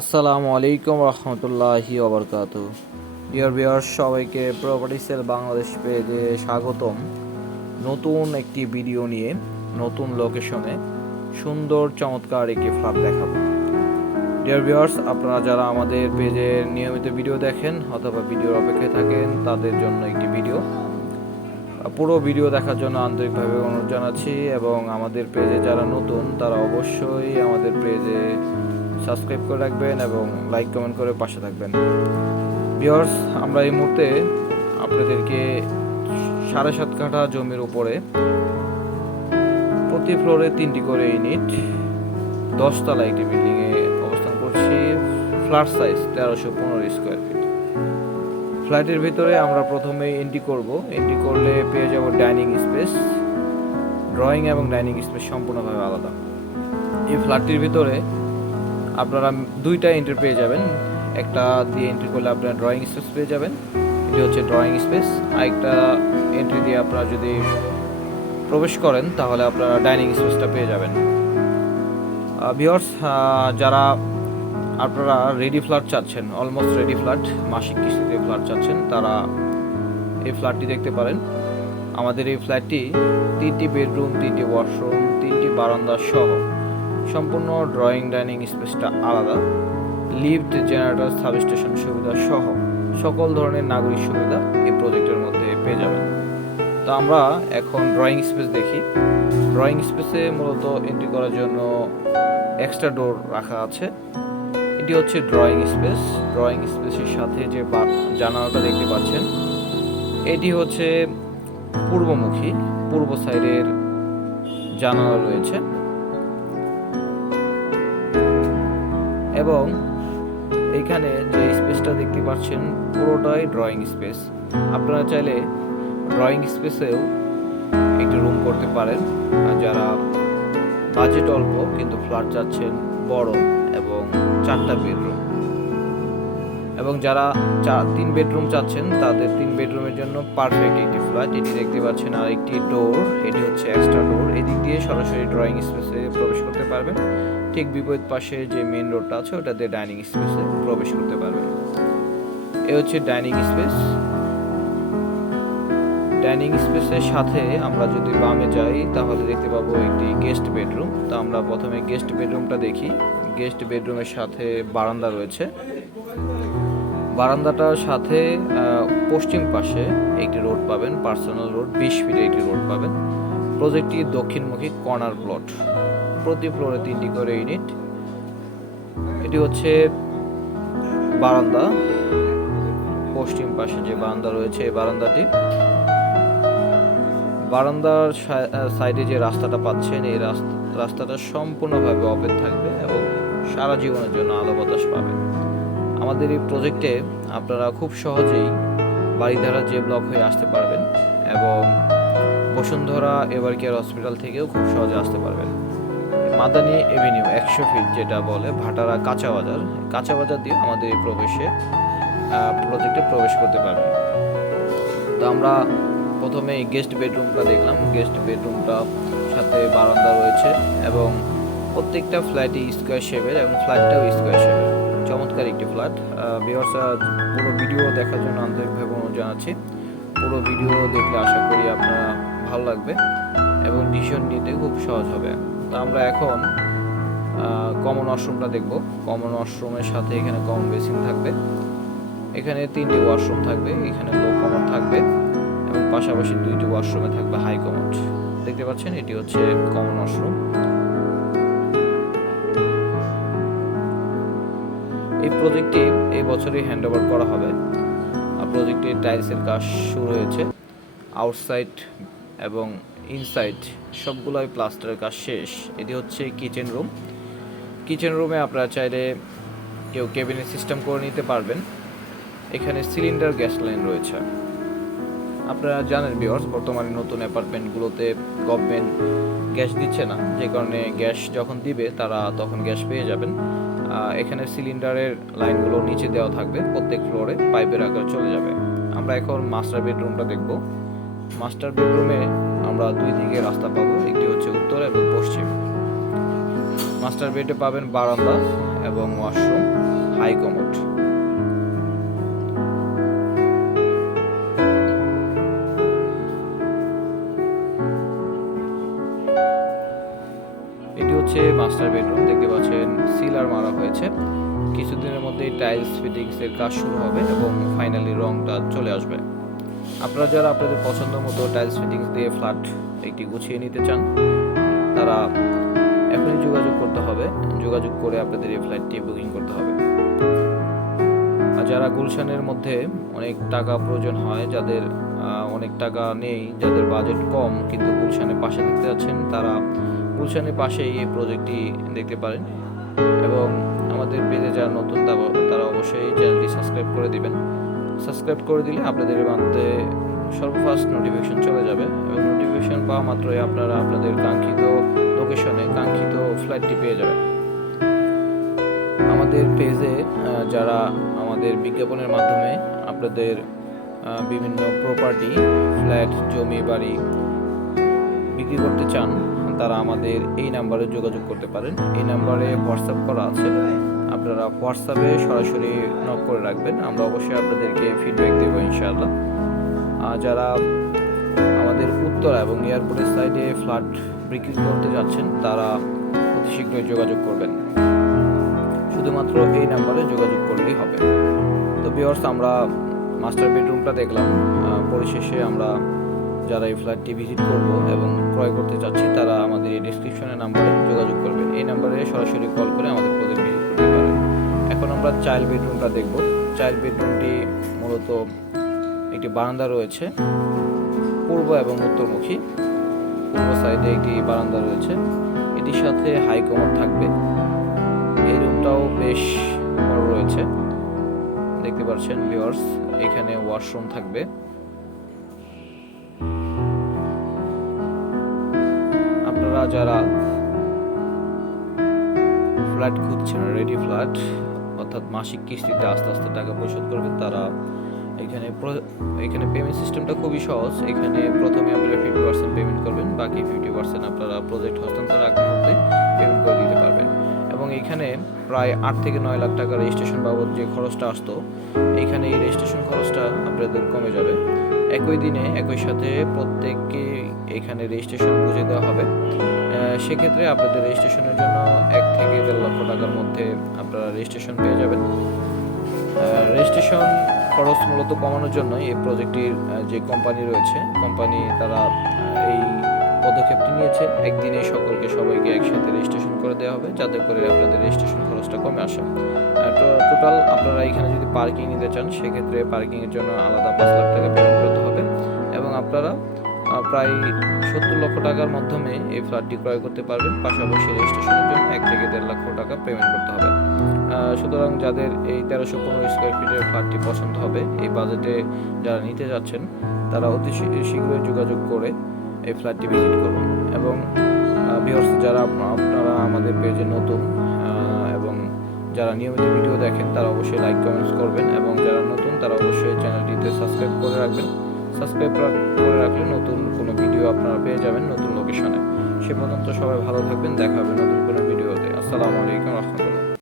আসসালামু আলাইকুম রহমতুল্লাহি ওবরকাতু। ডিয়ার ভিউয়ার্স, সবাইকে প্রপার্টি সেল বাংলাদেশ পেজে স্বাগতম। নতুন একটি ভিডিও নিয়ে নতুন লোকেশনে সুন্দর চমৎকার একটি ফ্ল্যাট দেখাবো। ডিয়ার ভিউয়ার্স, আপনারা যারা আমাদের পেজে নিয়মিত ভিডিও দেখেন অথবা ভিডিওর অপেক্ষায় থাকেন তাদের জন্য একটি ভিডিও। পুরো ভিডিও দেখার জন্য আন্তরিকভাবে অনুরোধ জানাচ্ছি এবং আমাদের পেজে যারা নতুন তারা অবশ্যই আমাদের পেজে সাবস্ক্রাইব করে রাখবেন এবং লাইক কমেন্ট করে পাশে থাকবেন। ভিউয়ার্স, আমরা এই মুহূর্তে আপনাদেরকে 7.5 কাঠা জমির উপরে প্রতি ফ্লোরে 3টি করে ইউনিট 10 তলা একটি বিল্ডিংয়ে অবস্থান করছি। Flat size 1315 square feet. ফ্ল্যাটের ভিতরে আমরা প্রথমে এন্ট্রি করব। এন্ট্রি করলে পেয়ে যাব ডাইনিং স্পেস। ড্রয়িং এবং ডাইনিং স্পেস সম্পূর্ণভাবে আলাদা। এই ফ্ল্যাটটির ভিতরে আপনারা 2টা এন্ট্রি পেয়ে যাবেন। একটা দিয়ে এন্ট্রি করলে আপনারা ড্রয়িং স্পেস পেয়ে যাবেন, এটি হচ্ছে ড্রয়িং স্পেস। আরেকটা এন্ট্রি দিয়ে আপনারা যদি প্রবেশ করেন তাহলে আপনারা ডাইনিং স্পেসটা পেয়ে যাবেন। ভিউয়ার্স, যারা আপনারা রেডি ফ্ল্যাট চাচ্ছেন, অলমোস্ট রেডি ফ্ল্যাট, মাসিক কিস্তিতে ফ্ল্যাট চাচ্ছেন, তারা এই ফ্ল্যাটটি দেখতে পারেন। আমাদের এই ফ্ল্যাটটি 3টি বেডরুম, 3টি ওয়াশরুম, 3টি বারান্দা সহ সম্পূর্ণ ড্রয়িং ডাইনিং স্পেসটা আলাদা। লিফট, জেনারেটর, সাবস্টেশন সুবিধা সহ সকল ধরনের নাগরিক সুবিধা এই প্রজেক্টের মধ্যে পেয়ে যাবেন। তো আমরা এখন ড্রয়িং স্পেস দেখি। ড্রয়িং স্পেসে মূলত এন্ট্রি করার জন্য এক্সট্রা ডোর রাখা আছে। এটি হচ্ছে ড্রয়িং স্পেস। ড্রয়িং স্পেসের সাথে যে জানালাটা দেখতে পাচ্ছেন এটি হচ্ছে পূর্বমুখী, পূর্ব সাইডের জানালা রয়েছে এবং এখানে যে স্পেসটা দেখতে পাচ্ছেন পুরোটাই ড্রয়িং স্পেস। আপনারা চাইলে ড্রয়িং স্পেসেও একটি রুম করতে পারেন। আর যারা বাজেট অল্প কিন্তু ফ্ল্যাট চাচ্ছেন বড় এবং 4টা বেডরুম, এবং যারা 3 বেডরুম চাচ্ছেন তাদের 3 বেডরুমের জন্য পারফেক্ট একটি ফ্ল্যাট। এটি দেখতে পাচ্ছেন আর একটি ডোর, এটি হচ্ছে এক্সট্রা ডোর। এদিক দিয়ে সরাসরি ড্রয়িং স্পেসে প্রবেশ করতে পারবেন। ঠিক বিপরীত পাশে যে মেইন রোডটা আছে ওটা দিয়ে ডাইনিং স্পেসে প্রবেশ করতে পারবেন। এ হচ্ছে ডাইনিং স্পেস। ডাইনিং স্পেসের সাথে আমরা যদি বামে যাই তাহলে দেখতে পাবো একটি গেস্ট বেডরুম। তো আমরা প্রথমে গেস্ট বেডরুমটা দেখি। গেস্ট বেডরুমের সাথে বারান্দা রয়েছে। বারান্দাটার সাথে পশ্চিম পাশে একটি রোড পাবেন, পার্সোনাল রোড, 20 ফিটে একটি রোড পাবেন। প্রজেক্টটি দক্ষিণমুখী কর্নার প্লট। প্রতি ফ্লোরে 3টি করে ইউনিট। এটি হচ্ছে বারান্দা। পশ্চিম পাশে যে বারান্দা রয়েছে এই বারান্দাটি, বারান্দার সাইডে যে রাস্তাটা পাচ্ছেন এই রাস্তাটা সম্পূর্ণভাবে ওপেন থাকবে এবং সারা জীবনের জন্য আলো বাতাস পাবেন। আমাদের এই প্রজেক্টে আপনারা খুব সহজেই বাড়িধারা যে ব্লক হয়ে আসতে পারবেন এবং বসুন্ধরা এভার কেয়ার হসপিটাল থেকেও খুব সহজে আসতে পারবেন। মাদানী এভিনিউ 100 ফিট যেটা বলে ভাটারা কাঁচা বাজার দিয়ে আমাদের এই প্রজেক্টে প্রবেশ করতে পারবেন। তো আমরা প্রথমে গেস্ট বেডরুমটা দেখলাম। গেস্ট বেডরুমটা সাথে বারান্দা রয়েছে এবং প্রত্যেকটা ফ্ল্যাটই স্কোয়ার শেপের এবং ফ্ল্যাটটাও স্কোয়ার শেপের। চমৎকার একটি ফ্ল্যাট। ভিউয়ার্স, পুরো ভিডিও দেখার জন্য আন্তরিকভাবে অনুরোধ জানাচ্ছি। পুরো ভিডিও দেখলে আশা করি আপনার ভালো লাগবে এবং ডিসিশন নিতে খুব সহজ হবে। তো আমরা এখন কমন ওয়াশরুমটা দেখব। কমন ওয়াশরুমের সাথে এখানে কমন বেসিন থাকবে। এখানে 3টি ওয়াশরুম থাকবে। এখানে লো কমোড থাকবে এবং পাশাপাশি 2টি ওয়াশরুমে থাকবে হাই কমোড। দেখতে পাচ্ছেন এটি হচ্ছে কমন ওয়াশরুম। এই প্রজেক্টটি এই বছরই হ্যান্ডওভার করা হবে। প্রজেক্টের টাইলসের কাজ শুরু হয়েছে। আউটসাইড এবং ইনসাইড সবগুলোই প্লাস্টারের কাজ শেষ। এটি হচ্ছে কিচেন রুম। কিচেন রুমে আপনারা চাইলে কেউ ক্যাবিনেট সিস্টেম করে নিতে পারবেন। এখানে সিলিন্ডার গ্যাস লাইন রয়েছে। আপনারা জানেন ভিউয়ার্স, বর্তমানে নতুন অ্যাপার্টমেন্টগুলোতে গভর্নমেন্ট গ্যাস দিচ্ছে না, যে কারণে গ্যাস যখন দিবে তারা তখন গ্যাস পেয়ে যাবেন। এখানে সিলিন্ডারের লাইনগুলো নিচে দেওয়া থাকবে, প্রত্যেক ফ্লোরে পাইপের আকার চলে যাবে। আমরা এখন মাস্টার বেডরুমটা দেখব। মাস্টার বেডরুমে আমরা 2 দিকে রাস্তা পাবো, একটি হচ্ছে উত্তর এবং পশ্চিম। মাস্টার বেডে পাবেন বারান্দা এবং ওয়াশরুম, হাই কমোড। এটি হচ্ছে মাস্টার বেডরুম। দেখতে পাচ্ছেন সিলার মারা হয়েছে, কিছুদিনের মধ্যেই টাইলস ফিটিংসের কাজ শুরু হবে এবং ফাইনালি রংটা চলে আসবে। আপনারা যারা আপনাদের পছন্দ মতো টাইলস ফিটিংস দিয়ে ফ্ল্যাট একটি গুছিয়ে নিতে চান, তারা এখনই যোগাযোগ করতে হবে। যোগাযোগ করে আপনাদের এই ফ্ল্যাটটি বুকিং করতে হবে। আর যারা গুলশানের মধ্যে অনেক টাকা প্রয়োজন হয়, যাদের অনেক টাকা নেই, যাদের বাজেট কম কিন্তু গুলশানের পাশে দেখতে যাচ্ছেন, তারা গুলশানের পাশেই এই প্রজেক্টটি দেখতে পারেন। এবং আমাদের পেজে যারা নতুন তারা অবশ্যই চ্যানেলটি সাবস্ক্রাইব করে দিবেন। সাবস্ক্রাইব করে দিলে আপনাদের মধ্যে সর্বফার্স্ট নোটিফিকেশন চলে যাবে এবং নোটিফিকেশন পাওয়া মাত্রই আপনারা আপনাদের কাঙ্ক্ষিত লোকেশনে কাঙ্ক্ষিত ফ্ল্যাটটি পেয়ে যাবেন। আমাদের পেজে যারা আমাদের বিজ্ঞাপনের মাধ্যমে আপনাদের বিভিন্ন প্রপার্টি, ফ্ল্যাট, জমি, বাড়ি বিক্রি করতে চান, তারা আমাদের এই নাম্বারে যোগাযোগ করতে পারেন। এই নাম্বারে হোয়াটসঅ্যাপ করা আছে, আপনারা হোয়াটসঅ্যাপে সরাসরি নক করে রাখবেন। আমরা অবশ্যই আপনাদেরকে ফিডব্যাক দেবো ইনশাআল্লাহ। যারা আমাদের উত্তরা এবং এয়ারপোর্টের সাইডে ফ্ল্যাট বিক্রি করতে যাচ্ছেন, তারা অতি শীঘ্রই যোগাযোগ করবেন। শুধুমাত্র এই নাম্বারে যোগাযোগ করলেই হবে। তো ভিউয়ার্স, আমরা মাস্টার বেডরুমটা দেখলাম। পরিশেষে আমরা যারা এই ফ্ল্যাটটি ভিজিট করব এবং ক্রয় করতে চাচ্ছি, তারা আমাদের এই ডেসক্রিপশনের নাম্বারে যোগাযোগ করবেন। এই নাম্বারে সরাসরি কল করে আমাদের প্রজেক্ট ভিজিট করতে পারেন। এখন আমরা চাইল্ড বেডরুমটা দেখব। চাইল্ড বেডরুমটি মূলত একটি বারান্দা রয়েছে, পূর্ব এবং উত্তরমুখী। পূর্ব সাইডে একটি বারান্দা রয়েছে, এটির সাথে হাই কমোড থাকবে। এই রুমটাও বেশ বড় রয়েছে, দেখতে পাচ্ছেন ভিউয়ার্স। এখানে ওয়াশরুম থাকবে। আপনারা যারা ফ্ল্যাট খুঁজছেন, রেডি ফ্ল্যাট, অর্থাৎ মাসিক কিস্তিতে আস্তে আস্তে টাকা পরিশোধ করবেন, তারা এখানে পেমেন্ট সিস্টেমটা খুবই সহজ। এখানে প্রথমে আপনারা 50% পেমেন্ট করবেন, বাকি 50% আপনারা প্রজেক্ট হস্তান্তর আগ মুহূর্তে পেমেন্ট করে দিতে পারবেন। এবং এখানে প্রায় 8 থেকে 9 লাখ টাকা রেজিস্ট্রেশন বাবদ যে খরচটা আসতো, এখানে এই রেজিস্ট্রেশন খরচটা আপনাদের কমে যাবে। একই দিনে একই সাথে প্রত্যেককে এখানে রেজিস্ট্রেশন বুঝে দেওয়া হবে। সেক্ষেত্রে আপনাদের রেজিস্ট্রেশনের জন্য 1 থেকে 1.5 লক্ষ টাকার মধ্যে আপনারা রেজিস্ট্রেশন পেয়ে যাবেন। রেজিস্ট্রেশন খরচ মূলত কমানোর জন্য এই প্রজেক্টটির যে কোম্পানি রয়েছে, কোম্পানি তারা এই পদক্ষেপটি নিয়েছে। একদিনে সবাইকে একসাথে রেজিস্ট্রেশন করে দেওয়া হবে, যাতে করে আপনাদের রেজিস্ট্রেশন খরচটা কমে আসে। টোটাল আপনারা এখানে যদি পার্কিং নিতে চান, সেক্ষেত্রে পার্কিংয়ের জন্য আলাদা 5 লাখ টাকা পেমেন্ট করতে হবে এবং আপনারা প্রায় 70 লক্ষ টাকার মাধ্যমে এই ফ্ল্যাটটি ক্রয় করতে পারবেন। পাশাপাশি রেজিস্ট্রেশনের জন্য 1 থেকে 1.5 লক্ষ টাকা পেমেন্ট করতে হবে। সুতরাং যাদের এই 1315 স্কোয়ার ফিটের ফ্ল্যাটটি পছন্দ হবে, এই বাজেটে যারা নিতে যাচ্ছেন, তারা অতি শীঘ্রই যোগাযোগ করে এই ফ্ল্যাটটি ভিজিট করুন। এবং ভিউয়ার্স, যারা আপনারা আমাদের পেজে নতুন এবং যারা নিয়মিত ভিডিও দেখেন, তারা অবশ্যই লাইক কমেন্টস করবেন এবং যারা নতুন তারা অবশ্যই চ্যানেলটিতে সাবস্ক্রাইব করে রাখবেন। সাবস্ক্রাইব করে রাখলে নতুন কোনো ভিডিও আপনারা পেয়ে যাবেন নতুন লোকেশনে। সে পর্যন্ত সবাই ভালো থাকবেন, দেখা হবে নতুন কোনো ভিডিওতে। আসসালামু আলাইকুম।